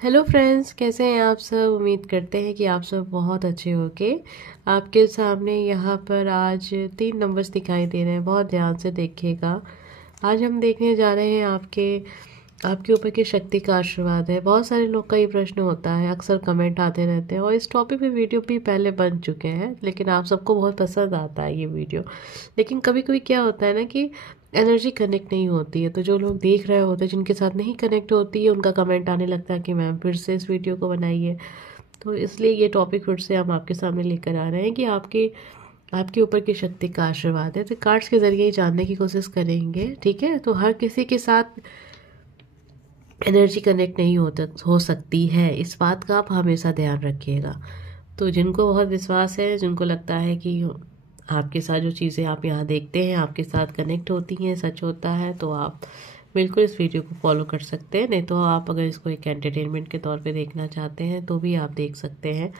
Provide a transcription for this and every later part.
Hello friends, कैसे हैं आप सब। उम्मीद करते हैं कि आप सब बहुत अच्छे होंगे। आपके सामने यहाँ पर आज 3 नंबर्स दिखाई दे रहे हैं, बहुत ध्यान से देखिएगा। आज हम देखने जा रहे हैं आपके आपके ऊपर की शक्ति का आशीर्वाद है। बहुत सारे लोग का ये प्रश्न होता है, अक्सर कमेंट आते रहते हैं और इस टॉपिक पे वीडियो भी पहले बन चुके हैं, लेकिन आप सबको बहुत पसंद आता है ये वीडियो। लेकिन कभी कभी क्या होता है ना कि एनर्जी कनेक्ट नहीं होती है, तो जो लोग देख रहे होते हैं जिनके साथ नहीं कनेक्ट होती है उनका कमेंट आने लगता है कि मैम फिर से इस वीडियो को बनाइए। तो इसलिए ये टॉपिक फिर से हम आपके सामने लेकर आ रहे हैं कि आपके आपके ऊपर की शक्ति का आशीर्वाद है। तो कार्ड्स के जरिए ही जानने की कोशिश करेंगे, ठीक है। तो हर किसी के साथ एनर्जी कनेक्ट नहीं हो सकती है, इस बात का आप हमेशा ध्यान रखिएगा। तो जिनको बहुत विश्वास है, जिनको लगता है कि आपके साथ जो चीज़ें आप यहाँ देखते हैं आपके साथ कनेक्ट होती हैं, सच होता है, तो आप बिल्कुल इस वीडियो को फॉलो कर सकते हैं। नहीं तो आप अगर इसको एक एंटरटेनमेंट के तौर पे देखना चाहते हैं तो भी आप देख सकते हैं,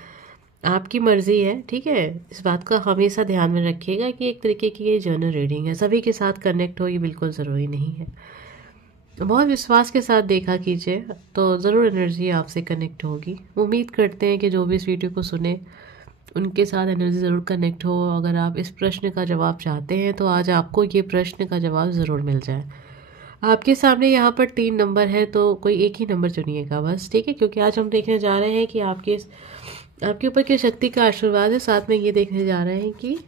आपकी मर्ज़ी है, ठीक है। इस बात का हमेशा ध्यान में रखिएगा कि एक तरीके की ये जर्नल रीडिंग है, सभी के साथ कनेक्ट हो ये बिल्कुल ज़रूरी नहीं है। बहुत विश्वास के साथ देखा कीजिए, तो ज़रूर एनर्जी आपसे कनेक्ट होगी। उम्मीद करते हैं कि जो भी इस वीडियो को सुने उनके साथ एनर्जी ज़रूर कनेक्ट हो। अगर आप इस प्रश्न का जवाब चाहते हैं तो आज आपको ये प्रश्न का जवाब ज़रूर मिल जाए। आपके सामने यहाँ पर 3 नंबर है, तो कोई एक ही नंबर चुनिएगा बस, ठीक है। क्योंकि आज हम देखने जा रहे हैं कि आपके ऊपर की शक्ति का आशीर्वाद है। साथ में ये देखने जा रहे हैं कि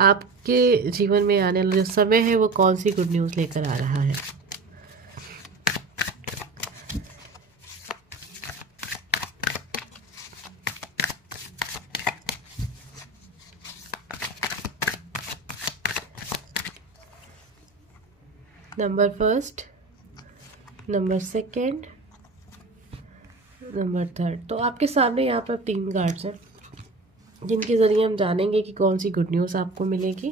आपके जीवन में आने वाला जो समय है वो कौन सी गुड न्यूज़ लेकर आ रहा है। Number first, number second, number third. तो आपके सामने यहाँ पर 3 कार्ड्स हैं जिनके ज़रिए हम जानेंगे कि कौन सी गुड न्यूज़ आपको मिलेगी,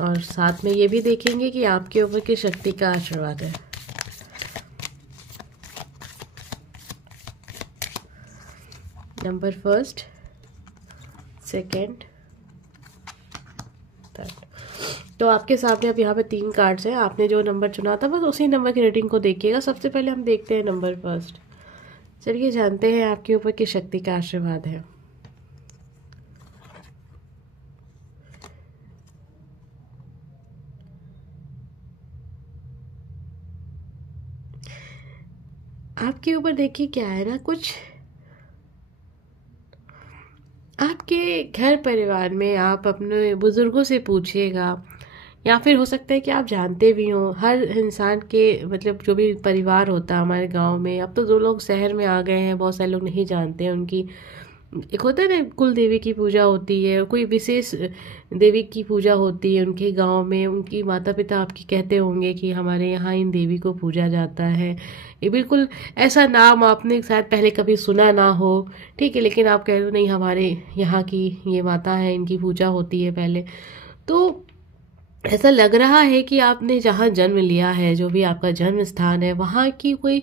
और साथ में ये भी देखेंगे कि आपके ऊपर की शक्ति का आशीर्वाद है। Number first, second, third. तो आपके सामने अब यहाँ पे 3 कार्ड्स हैं। आपने जो नंबर चुना था बस उसी नंबर की रेटिंग को देखिएगा। सबसे पहले हम देखते हैं नंबर फर्स्ट। चलिए जानते हैं आपके ऊपर की शक्ति का आशीर्वाद है। आपके ऊपर देखिए क्या है ना, कुछ आपके घर परिवार में आप अपने बुजुर्गों से पूछिएगा, या फिर हो सकता है कि आप जानते भी हों। हर इंसान के मतलब जो भी परिवार होता है हमारे गांव में, अब तो जो लोग शहर में आ गए हैं बहुत सारे लोग नहीं जानते हैं उनकी एक होता है ना, कुल देवी की पूजा होती है, कोई विशेष देवी की पूजा होती है उनके गांव में। उनकी माता पिता आपके कहते होंगे कि हमारे यहाँ इन देवी को पूजा जाता है। ये बिल्कुल ऐसा नाम आपने शायद पहले कभी सुना ना हो, ठीक है, लेकिन आप कह रहे हो नहीं हमारे यहाँ की ये माता है, इनकी पूजा होती है पहले। तो ऐसा लग रहा है कि आपने जहाँ जन्म लिया है, जो भी आपका जन्म स्थान है, वहाँ की कोई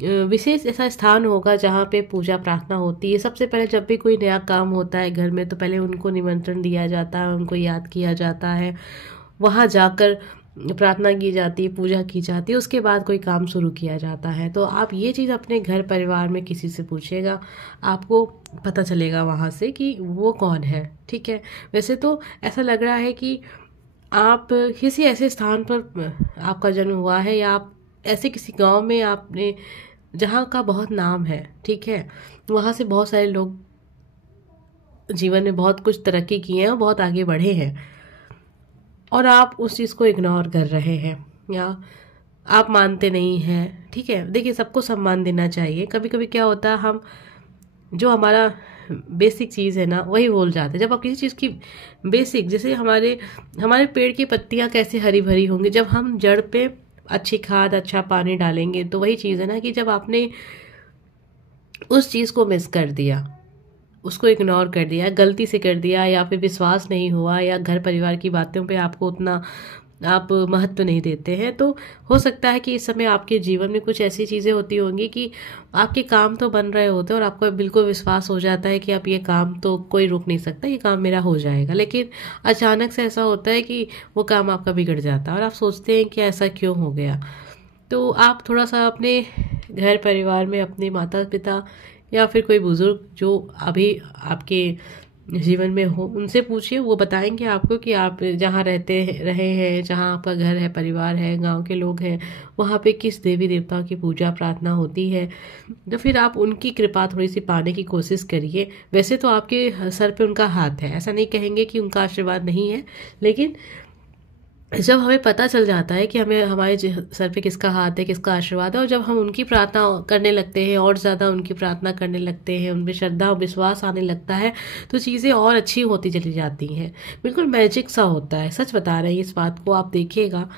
विशेष ऐसा स्थान होगा जहाँ पे पूजा प्रार्थना होती है। सबसे पहले जब भी कोई नया काम होता है घर में तो पहले उनको निमंत्रण दिया जाता है, उनको याद किया जाता है, वहाँ जाकर प्रार्थना की जाती है, पूजा की जाती है, उसके बाद कोई काम शुरू किया जाता है। तो आप ये चीज़ अपने घर परिवार में किसी से पूछेगा, आपको पता चलेगा वहाँ से कि वो कौन है, ठीक है। वैसे तो ऐसा लग रहा है कि आप किसी ऐसे स्थान पर आपका जन्म हुआ है, या आप ऐसे किसी गांव में आपने जहाँ का बहुत नाम है, ठीक है, वहाँ से बहुत सारे लोग जीवन में बहुत कुछ तरक्की किए हैं और बहुत आगे बढ़े हैं, और आप उस चीज़ को इग्नोर कर रहे हैं या आप मानते नहीं हैं, ठीक है। देखिए सबको सम्मान देना चाहिए। कभी कभी क्या होता है, हम जो हमारा बेसिक चीज़ है ना वही भूल जाते हैं। जब आप किसी चीज़ की बेसिक, जैसे हमारे हमारे पेड़ की पत्तियां कैसे हरी भरी होंगी, जब हम जड़ पे अच्छी खाद अच्छा पानी डालेंगे, तो वही चीज़ है ना कि जब आपने उस चीज़ को मिस कर दिया, उसको इग्नोर कर दिया, गलती से कर दिया, या फिर विश्वास नहीं हुआ, या घर परिवार की बातों पे आपको उतना आप महत्व नहीं देते हैं, तो हो सकता है कि इस समय आपके जीवन में कुछ ऐसी चीज़ें होती होंगी कि आपके काम तो बन रहे होते हैं और आपको बिल्कुल विश्वास हो जाता है कि अब ये काम तो कोई रोक नहीं सकता, ये काम मेरा हो जाएगा। लेकिन अचानक से ऐसा होता है कि वो काम आपका बिगड़ जाता है और आप सोचते हैं कि ऐसा क्यों हो गया। तो आप थोड़ा सा अपने घर परिवार में अपने माता पिता या फिर कोई बुज़ुर्ग जो अभी आपके जीवन में हो, उनसे पूछिए। वो बताएंगे आपको कि आप जहाँ रहे हैं, जहाँ आपका घर है, परिवार है, गांव के लोग हैं, वहाँ पे किस देवी देवता की पूजा प्रार्थना होती है। तो फिर आप उनकी कृपा थोड़ी सी पाने की कोशिश करिए। वैसे तो आपके सर पे उनका हाथ है, ऐसा नहीं कहेंगे कि उनका आशीर्वाद नहीं है, लेकिन जब हमें पता चल जाता है कि हमें हमारे सर पे किसका हाथ है, किसका आशीर्वाद है, और जब हम उनकी प्रार्थना करने लगते हैं और ज़्यादा उनकी प्रार्थना करने लगते हैं, उनमें श्रद्धा और विश्वास आने लगता है, तो चीज़ें और अच्छी होती चली जाती हैं। बिल्कुल मैजिक सा होता है, सच बता रहे हैं, इस बात को आप देखिएगा।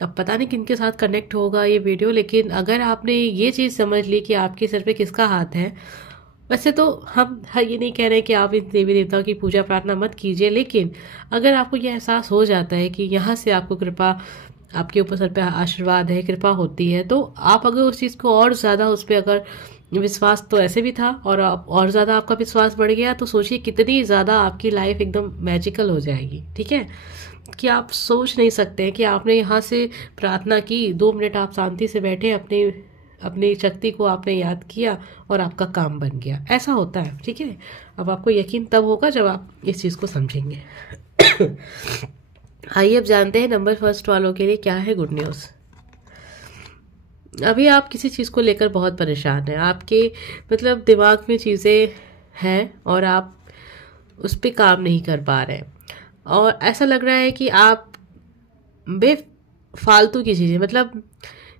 अब पता नहीं किनके साथ कनेक्ट होगा ये वीडियो, लेकिन अगर आपने ये चीज़ समझ ली कि आपके सर पे किसका हाथ है, वैसे तो हम ये नहीं कह रहे कि आप इन देवी देवताओं की पूजा प्रार्थना मत कीजिए, लेकिन अगर आपको यह एहसास हो जाता है कि यहाँ से आपको कृपा, आपके ऊपर सर पे आशीर्वाद है, कृपा होती है, तो आप अगर उस चीज़ को और ज़्यादा, उस पर अगर विश्वास तो ऐसे भी था और और ज़्यादा आपका विश्वास बढ़ गया, तो सोचिए कितनी ज़्यादा आपकी लाइफ एकदम मैजिकल हो जाएगी। ठीक है, कि आप सोच नहीं सकते हैं कि आपने यहाँ से प्रार्थना की, 2 मिनट आप शांति से बैठे, अपनी अपनी शक्ति को आपने याद किया और आपका काम बन गया। ऐसा होता है। ठीक है, अब आपको यकीन तब होगा जब आप इस चीज़ को समझेंगे। आइए अब जानते हैं नंबर फर्स्ट वालों के लिए क्या है गुड न्यूज़। अभी आप किसी चीज़ को लेकर बहुत परेशान हैं, आपके मतलब दिमाग में चीज़ें हैं और आप उस पर काम नहीं कर पा रहे हैं, और ऐसा लग रहा है कि आप बेफालतू की चीज़ें, मतलब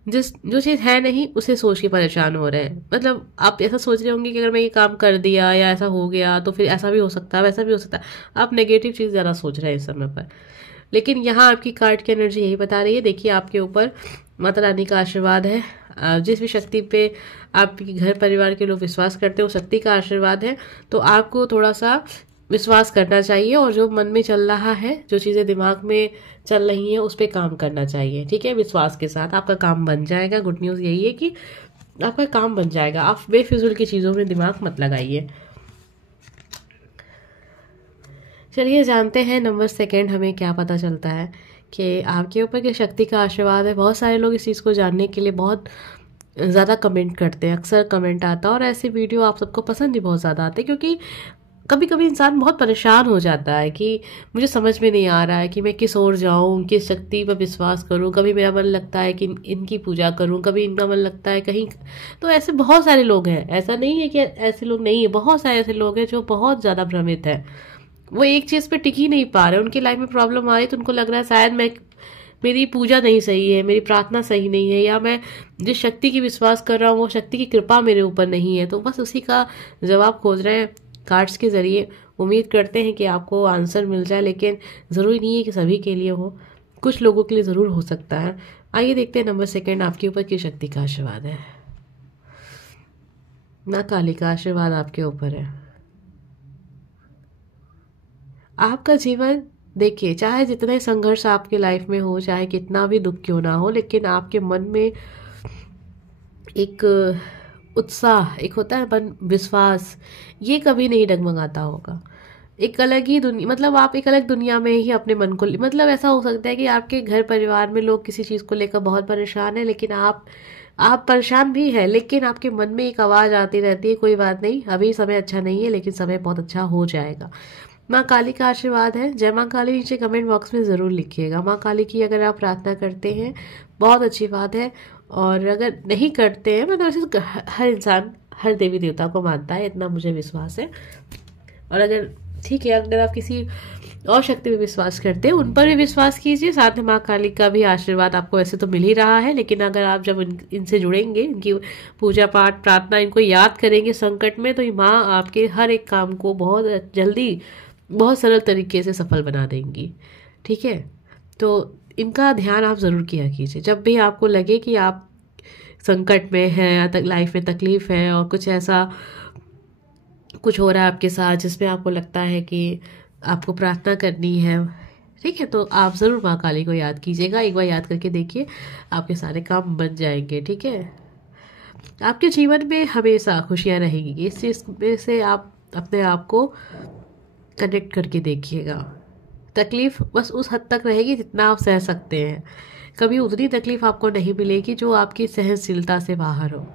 जो चीज़ है नहीं उसे सोच के परेशान हो रहे हैं। मतलब आप ऐसा सोच रहे होंगे कि अगर मैं ये काम कर दिया या ऐसा हो गया तो फिर ऐसा भी हो सकता है, वैसा भी हो सकता है। आप नेगेटिव चीज़ ज़्यादा सोच रहे हैं इस समय पर, लेकिन यहाँ आपकी कार्ड की एनर्जी यही बता रही है। देखिए, आपके ऊपर माता रानी का आशीर्वाद है। जिस भी शक्ति पे आपके घर परिवार के लोग विश्वास करते हैं, वो शक्ति का आशीर्वाद है। तो आपको थोड़ा सा विश्वास करना चाहिए, और जो मन में चल रहा है, जो चीज़ें दिमाग में चल रही हैं, उस पर काम करना चाहिए। ठीक है, विश्वास के साथ आपका काम बन जाएगा। गुड न्यूज़ यही है कि आपका काम बन जाएगा। आप बेफिजूल की चीज़ों में दिमाग मत लगाइए। चलिए जानते हैं नंबर सेकंड हमें क्या पता चलता है कि आपके ऊपर की शक्ति का आशीर्वाद है। बहुत सारे लोग इस चीज़ को जानने के लिए बहुत ज़्यादा कमेंट करते हैं, अक्सर कमेंट आता है, और ऐसे वीडियो आप सबको पसंद भी बहुत ज़्यादा आते हैं, क्योंकि कभी कभी इंसान बहुत परेशान हो जाता है कि मुझे समझ में नहीं आ रहा है कि मैं किस ओर जाऊं, उनकी शक्ति पर विश्वास करूं। कभी मेरा मन लगता है कि इनकी पूजा करूं, कभी इनका मन लगता है कहीं। तो ऐसे बहुत सारे लोग हैं, ऐसा नहीं है कि ऐसे लोग नहीं है, बहुत सारे ऐसे लोग हैं जो बहुत ज़्यादा भ्रमित है। वो एक चीज़ पे टिक ही नहीं पा रहे, उनकी लाइफ में प्रॉब्लम आ रही तो उनको लग रहा है शायद मेरी पूजा नहीं सही है, मेरी प्रार्थना सही नहीं है, या मैं जिस शक्ति की विश्वास कर रहा हूँ वो शक्ति की कृपा मेरे ऊपर नहीं है। तो बस उसी का जवाब खोज रहे हैं कार्ड्स के ज़रिए। उम्मीद करते हैं कि आपको आंसर मिल जाए, लेकिन ज़रूरी नहीं है कि सभी के लिए हो, कुछ लोगों के लिए ज़रूर हो सकता है। आइए देखते हैं नंबर सेकंड आपके ऊपर की शक्ति का आशीर्वाद है। ना काली का आशीर्वाद आपके ऊपर है। आपका जीवन देखिए, चाहे जितने संघर्ष आपके लाइफ में हो, चाहे कितना भी दुख क्यों ना हो, लेकिन आपके मन में एक उत्साह, एक होता है मन, विश्वास, ये कभी नहीं डगमगाता होगा। एक अलग ही दुनिया, मतलब आप एक अलग दुनिया में ही अपने मन को, मतलब ऐसा हो सकता है कि आपके घर परिवार में लोग किसी चीज़ को लेकर बहुत परेशान है, लेकिन आप परेशान भी हैं, लेकिन आपके मन में एक आवाज़ आती रहती है, कोई बात नहीं, अभी समय अच्छा नहीं है, लेकिन समय बहुत अच्छा हो जाएगा। माँ काली का आशीर्वाद है। जय माँ काली नीचे कमेंट बॉक्स में ज़रूर लिखिएगा। माँ काली की अगर आप प्रार्थना करते हैं बहुत अच्छी बात है, और अगर नहीं करते हैं, मतलब वैसे हर इंसान हर देवी देवता को मानता है, इतना मुझे विश्वास है। और अगर ठीक है, अगर आप किसी और शक्ति में विश्वास करते हैं, उन पर भी विश्वास कीजिए। साथ में माँ काली का भी आशीर्वाद आपको वैसे तो मिल ही रहा है, लेकिन अगर आप जब इनसे जुड़ेंगे, इनकी पूजा पाठ प्रार्थना, इनको याद करेंगे संकट में, तो ये माँ आपके हर एक काम को बहुत जल्दी, बहुत सरल तरीके से सफल बना देंगी। ठीक है, तो इनका ध्यान आप ज़रूर किया कीजिए। जब भी आपको लगे कि आप संकट में हैं या लाइफ में तकलीफ है और कुछ ऐसा कुछ हो रहा है आपके साथ जिसमें आपको लगता है कि आपको प्रार्थना करनी है, ठीक है, तो आप ज़रूर माँ काली को याद कीजिएगा। एक बार याद करके देखिए, आपके सारे काम बन जाएंगे। ठीक है, आपके जीवन में हमेशा खुशियाँ रहेंगी। इस चीज़ में से आप अपने आप को कनेक्ट करके देखिएगा। तकलीफ बस उस हद तक रहेगी जितना आप सह सकते हैं, कभी उतनी तकलीफ आपको नहीं मिलेगी जो आपकी सहनशीलता से बाहर हो।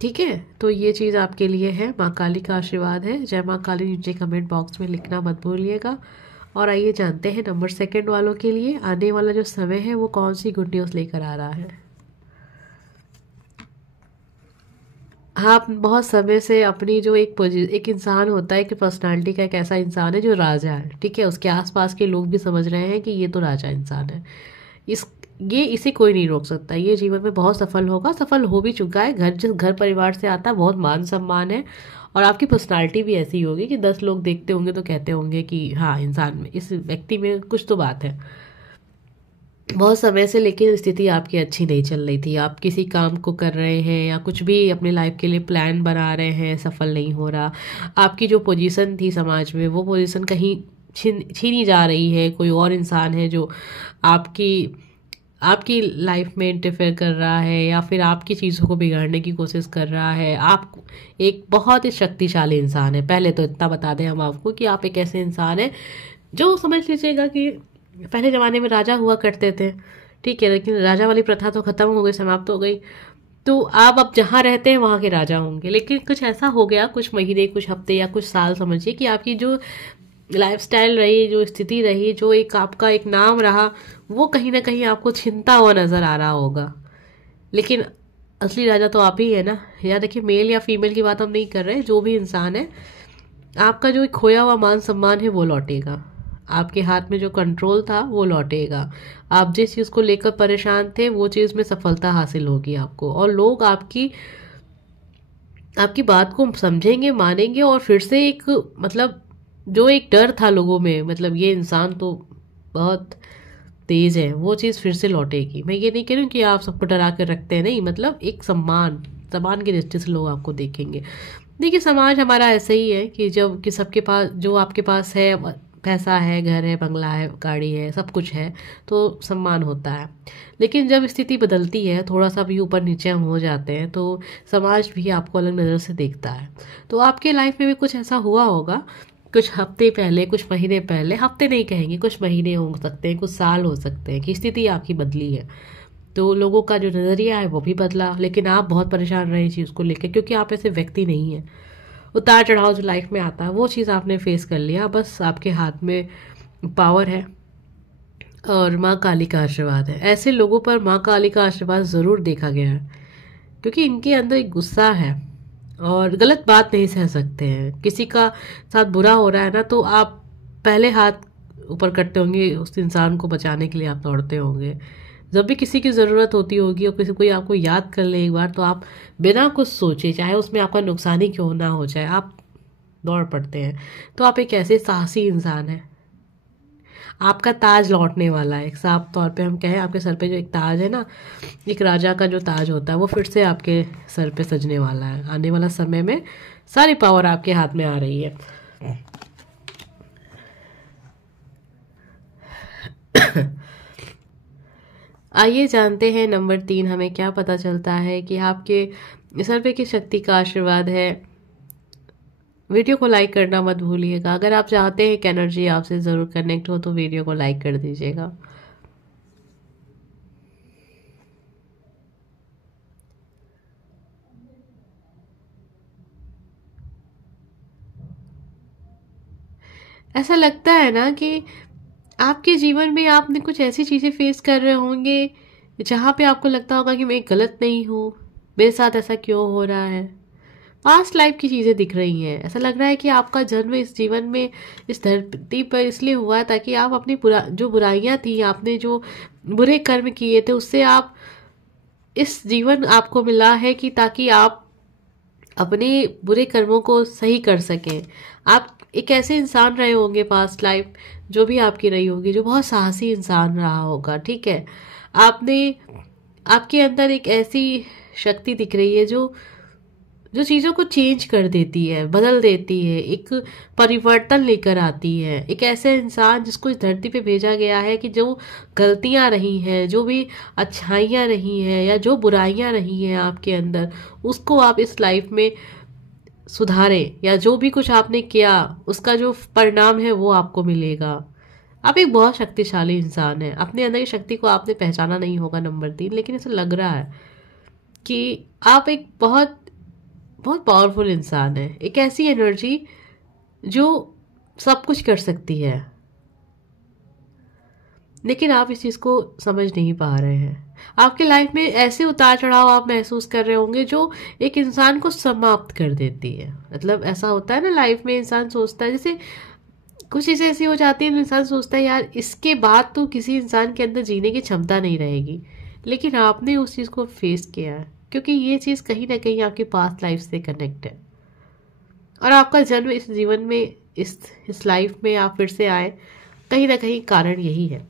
ठीक है, तो ये चीज़ आपके लिए है, माँ काली का आशीर्वाद है। जय माँ काली नीचे कमेंट बॉक्स में लिखना मत भूलिएगा। और आइए जानते हैं नंबर सेकंड वालों के लिए आने वाला जो समय है वो कौन सी गुड न्यूज़ लेकर आ रहा है। आप बहुत समय से अपनी जो एक इंसान होता है कि पर्सनालिटी का एक ऐसा इंसान है जो राजा है, ठीक है, उसके आसपास के लोग भी समझ रहे हैं कि ये तो राजा इंसान है, इस ये इसे कोई नहीं रोक सकता, ये जीवन में बहुत सफल होगा, सफल हो भी चुका है। जिस घर परिवार से आता है बहुत मान सम्मान है। और आपकी पर्सनालिटी भी ऐसी होगी कि 10 लोग देखते होंगे तो कहते होंगे कि हाँ, इंसान में, इस व्यक्ति में कुछ तो बात है। बहुत समय से लेकिन स्थिति आपकी अच्छी नहीं चल रही थी, आप किसी काम को कर रहे हैं या कुछ भी अपने लाइफ के लिए प्लान बना रहे हैं, सफल नहीं हो रहा। आपकी जो पोजीशन थी समाज में वो पोजीशन कहीं छीनी जा रही है, कोई और इंसान है जो आपकी आपकी लाइफ में इंटरफेयर कर रहा है या फिर आपकी चीज़ों को बिगाड़ने की कोशिश कर रहा है। आप एक बहुत ही शक्तिशाली इंसान है। पहले तो इतना बता दें हम आपको कि आप एक ऐसे इंसान हैं जो समझ लीजिएगा कि पहले ज़माने में राजा हुआ करते थे, ठीक है, लेकिन राजा वाली प्रथा तो ख़त्म हो गई, समाप्त हो गई। तो आप अब जहाँ रहते हैं वहाँ के राजा होंगे। लेकिन कुछ ऐसा हो गया, कुछ महीने, कुछ हफ्ते या कुछ साल समझिए, कि आपकी जो लाइफस्टाइल रही, जो स्थिति रही, जो एक आपका एक नाम रहा, वो कहीं ना कहीं आपको छिनता हुआ नज़र आ रहा होगा। लेकिन असली राजा तो आप ही है ना। या देखिए, मेल या फीमेल की बात हम नहीं कर रहे, जो भी इंसान है, आपका जो खोया हुआ मान सम्मान है वो लौटेगा, आपके हाथ में जो कंट्रोल था वो लौटेगा, आप जिस चीज़ को लेकर परेशान थे वो चीज़ में सफलता हासिल होगी आपको, और लोग आपकी आपकी बात को समझेंगे, मानेंगे, और फिर से एक मतलब जो एक डर था लोगों में, मतलब ये इंसान तो बहुत तेज है, वो चीज़ फिर से लौटेगी। मैं ये नहीं कह रही हूँ कि आप सबको डरा कर रखते हैं, नहीं, मतलब एक सम्मान सम्मान की दृष्टि से लोग आपको देखेंगे। देखिए, समाज हमारा ऐसा ही है कि जब कि सबके पास, जो आपके पास है, पैसा है, घर है, बंगला है, गाड़ी है, सब कुछ है, तो सम्मान होता है। लेकिन जब स्थिति बदलती है, थोड़ा सा भी ऊपर नीचे हम हो जाते हैं, तो समाज भी आपको अलग नज़र से देखता है। तो आपके लाइफ में भी कुछ ऐसा हुआ होगा, कुछ हफ्ते पहले, कुछ महीने पहले, हफ्ते नहीं कहेंगे, कुछ महीने हो सकते हैं, कुछ साल हो सकते हैं, कि स्थिति आपकी बदली है, तो लोगों का जो नज़रिया है वो भी बदला। लेकिन आप बहुत परेशान रहे इस चीज़ को लेकर, क्योंकि आप ऐसे व्यक्ति नहीं हैं। उतार चढ़ाव जो लाइफ में आता है वो चीज़ आपने फेस कर लिया, बस आपके हाथ में पावर है और माँ काली का आशीर्वाद है। ऐसे लोगों पर माँ काली का आशीर्वाद ज़रूर देखा गया है, क्योंकि इनके अंदर एक गुस्सा है और गलत बात नहीं सह सकते हैं। किसी का साथ बुरा हो रहा है ना, तो आप पहले हाथ ऊपर करते होंगे, उस इंसान को बचाने के लिए आप दौड़ते होंगे। जब भी किसी की ज़रूरत होती होगी और किसी कोई आपको याद कर ले एक बार, तो आप बिना कुछ सोचे, चाहे उसमें आपका नुकसान ही क्यों ना हो जाए, आप दौड़ पड़ते हैं। तो आप एक ऐसे साहसी इंसान हैं। आपका ताज लौटने वाला है, एक साफ तौर पे हम कहें, आपके सर पे जो एक ताज है ना, एक राजा का जो ताज होता है, वो फिर से आपके सर पे सजने वाला है। आने वाला समय में सारी पावर आपके हाथ में आ रही है। आइए जानते हैं नंबर 3 हमें क्या पता चलता है कि आपके सर पे किस शक्ति का आशीर्वाद है। वीडियो को लाइक करना मत भूलिएगा। अगर आप चाहते हैं कि एनर्जी आपसे ज़रूर कनेक्ट हो तो वीडियो को लाइक कर दीजिएगा। ऐसा लगता है ना कि आपके जीवन में आपने कुछ ऐसी चीज़ें फेस कर रहे होंगे जहाँ पे आपको लगता होगा कि मैं गलत नहीं हूँ, मेरे साथ ऐसा क्यों हो रहा है। पास्ट लाइफ की चीज़ें दिख रही हैं। ऐसा लग रहा है कि आपका जन्म इस जीवन में, इस धरती पर इसलिए हुआ ताकि आप अपनी जो बुराइयां थी, आपने जो बुरे कर्म किए थे, उससे आप, इस जीवन आपको मिला है कि ताकि आप अपने बुरे कर्मों को सही कर सकें। आप एक ऐसे इंसान रहे होंगे पास्ट लाइफ, जो भी आपकी रही होगी, जो बहुत साहसी इंसान रहा होगा, ठीक है। आपने, आपके अंदर एक ऐसी शक्ति दिख रही है जो जो चीज़ों को चेंज कर देती है, बदल देती है, एक परिवर्तन लेकर आती है। एक ऐसे इंसान जिसको इस धरती पे भेजा गया है कि जो गलतियां रही हैं, जो भी अच्छाइयां रही हैं या जो बुराइयां रही हैं आपके अंदर, उसको आप इस लाइफ में सुधारें, या जो भी कुछ आपने किया उसका जो परिणाम है वो आपको मिलेगा। आप एक बहुत शक्तिशाली इंसान हैं, अपने अंदर की शक्ति को आपने पहचाना नहीं होगा नंबर 3, लेकिन ऐसा लग रहा है कि आप एक बहुत बहुत पावरफुल इंसान है, एक ऐसी एनर्जी जो सब कुछ कर सकती है, लेकिन आप इस चीज़ को समझ नहीं पा रहे हैं। आपके लाइफ में ऐसे उतार चढ़ाव आप महसूस कर रहे होंगे जो एक इंसान को समाप्त कर देती है। मतलब ऐसा होता है ना लाइफ में, इंसान सोचता है, जैसे कुछ चीज़ें ऐसी हो जाती है, इंसान सोचता है यार इसके बाद तो किसी इंसान के अंदर जीने की क्षमता नहीं रहेगी, लेकिन आपने उस चीज़ को फेस किया है, क्योंकि ये चीज़ कहीं ना कहीं आपके पास्ट लाइफ से कनेक्ट है, और आपका जन्म इस जीवन में, इस लाइफ में आप फिर से आए, कहीं ना कहीं कारण यही है।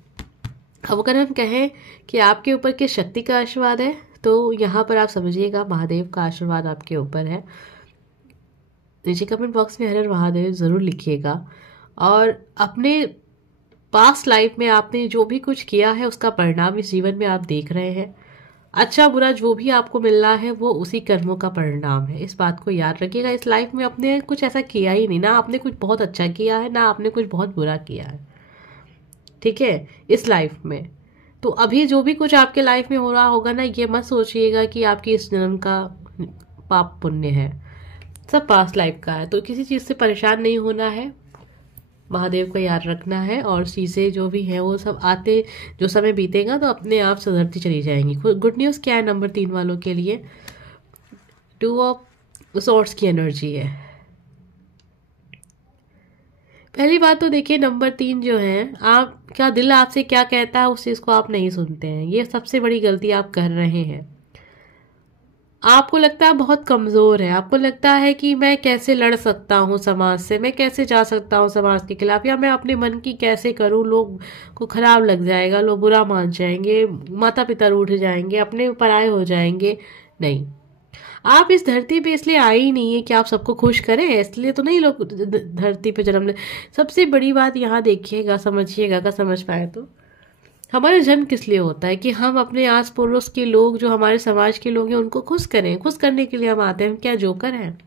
अब अगर हम कहें कि आपके ऊपर किस शक्ति का आशीर्वाद है, तो यहाँ पर आप समझिएगा महादेव का आशीर्वाद आपके ऊपर है। नीचे कमेंट बॉक्स में हर हर महादेव ज़रूर लिखिएगा, और अपने पास्ट लाइफ में आपने जो भी कुछ किया है उसका परिणाम इस जीवन में आप देख रहे हैं। अच्छा बुरा जो भी आपको मिल रहा है वो उसी कर्मों का परिणाम है, इस बात को याद रखिएगा। इस लाइफ में आपने कुछ ऐसा किया ही नहीं, ना आपने कुछ बहुत अच्छा किया है, ना आपने कुछ बहुत बुरा किया है, ठीक है, इस लाइफ में। तो अभी जो भी कुछ आपके लाइफ में हो रहा होगा ना, ये मत सोचिएगा कि आपकी इस जन्म का पाप पुण्य है, सब पास्ट लाइफ का है। तो किसी चीज़ से परेशान नहीं होना है, महादेव को याद रखना है, और चीज़ें जो भी हैं वो सब आते जो समय बीतेगा तो अपने आप सुधरती चली जाएंगी। गुड न्यूज़ क्या है नंबर 3 वालों के लिए, 2 ऑफ सॉर्ड्स की एनर्जी है। पहली बात तो देखिए, नंबर 3 जो है, आप क्या दिल आपसे क्या कहता है उस चीज़ को आप नहीं सुनते हैं, ये सबसे बड़ी गलती आप कर रहे हैं। आपको लगता है बहुत कमज़ोर है, आपको लगता है कि मैं कैसे लड़ सकता हूँ समाज से, मैं कैसे जा सकता हूँ समाज के खिलाफ, या मैं अपने मन की कैसे करूँ, लोग को खराब लग जाएगा, लोग बुरा मान जाएंगे, माता पिता रूठ जाएंगे, अपने पराये हो जाएंगे। नहीं, आप इस धरती पे इसलिए आए ही नहीं है कि आप सबको खुश करें, इसलिए तो नहीं लोग धरती पे जन्म ले। सबसे बड़ी बात यहाँ देखिएगा, समझिएगा, अगर समझ पाए तो, हमारा जन्म किस लिए होता है कि हम अपने आस पड़ोस के लोग, जो हमारे समाज के लोग हैं, उनको खुश करें। खुश करने के लिए हम आते हैं। क्या जोकर हैं?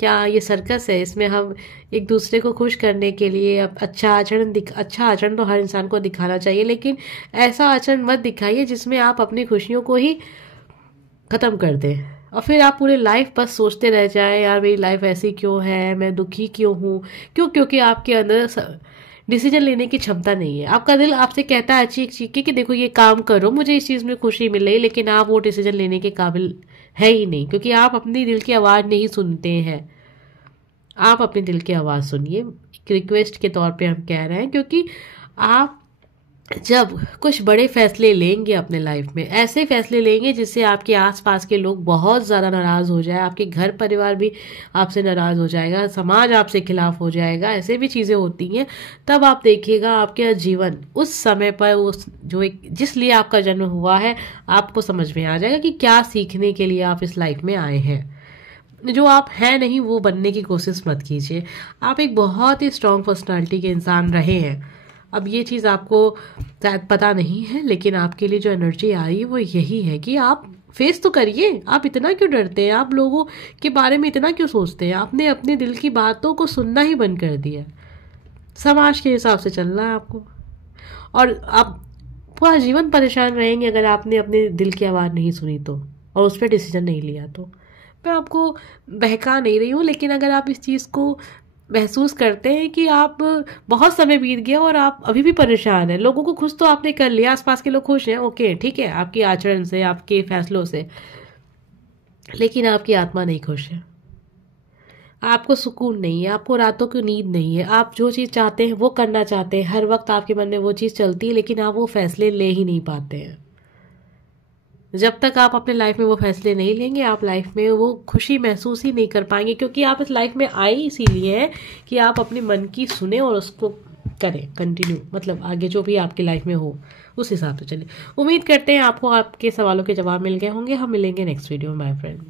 क्या ये सर्कस है? इसमें हम एक दूसरे को खुश करने के लिए अच्छा आचरण तो हर इंसान को दिखाना चाहिए, लेकिन ऐसा आचरण मत दिखाइए जिसमें आप अपनी खुशियों को ही ख़त्म कर दें, और फिर आप पूरे लाइफ बस सोचते रह जाए, यार मेरी लाइफ ऐसी क्यों है, मैं दुखी क्यों हूँ। क्योंकि आपके अंदर डिसीजन लेने की क्षमता नहीं है। आपका दिल आपसे कहता है चीख चीख के कि देखो ये काम करो, मुझे इस चीज़ में खुशी मिल रही, लेकिन आप वो डिसीजन लेने के काबिल है ही नहीं, क्योंकि आप अपनी दिल की आवाज़ नहीं सुनते हैं। आप अपने दिल की आवाज़ सुनिए, एक रिक्वेस्ट के तौर पे हम कह रहे हैं, क्योंकि आप जब कुछ बड़े फैसले लेंगे अपने लाइफ में, ऐसे फैसले लेंगे जिससे आपके आसपास के लोग बहुत ज़्यादा नाराज़ हो जाए, आपके घर परिवार भी आपसे नाराज़ हो जाएगा, समाज आपसे खिलाफ हो जाएगा, ऐसे भी चीज़ें होती हैं, तब आप देखिएगा आपका जीवन उस समय पर उस जो एक जिस लिए आपका जन्म हुआ है, आपको समझ में आ जाएगा कि क्या सीखने के लिए आप इस लाइफ में आए हैं। जो आप हैं नहीं वो बनने की कोशिश मत कीजिए। आप एक बहुत ही स्ट्रॉन्ग पर्सनालिटी के इंसान रहे हैं। अब ये चीज़ आपको शायद पता नहीं है, लेकिन आपके लिए जो एनर्जी आ रही है वो यही है कि आप फेस तो करिए। आप इतना क्यों डरते हैं? आप लोगों के बारे में इतना क्यों सोचते हैं? आपने अपने दिल की बातों को सुनना ही बंद कर दिया। समाज के हिसाब से चलना है आपको, और आप पूरा जीवन परेशान रहेंगे अगर आपने अपने दिल की आवाज़ नहीं सुनी तो, और उस पर डिसीजन नहीं लिया तो। मैं आपको बहका नहीं रही हूँ, लेकिन अगर आप इस चीज़ को महसूस करते हैं कि आप बहुत समय बीत गया और आप अभी भी परेशान हैं, लोगों को खुश तो आपने कर लिया, आसपास के लोग खुश हैं, ओके ठीक है, आपके आचरण से, आपके फैसलों से, लेकिन आपकी आत्मा नहीं खुश है, आपको सुकून नहीं है, आपको रातों की नींद नहीं है, आप जो चीज़ चाहते हैं वो करना चाहते हैं, हर वक्त आपके मन में वो चीज़ चलती है, लेकिन आप वो फैसले ले ही नहीं पाते हैं। जब तक आप अपने लाइफ में वो फैसले नहीं लेंगे, आप लाइफ में वो खुशी महसूस ही नहीं कर पाएंगे, क्योंकि आप इस लाइफ में आए इसीलिए हैं कि आप अपने मन की सुने और उसको करें कंटिन्यू, मतलब आगे जो भी आपकी लाइफ में हो उस हिसाब से चले। उम्मीद करते हैं आपको आपके सवालों के जवाब मिल गए होंगे। हम मिलेंगे नेक्स्ट वीडियो में, माय फ्रेंड।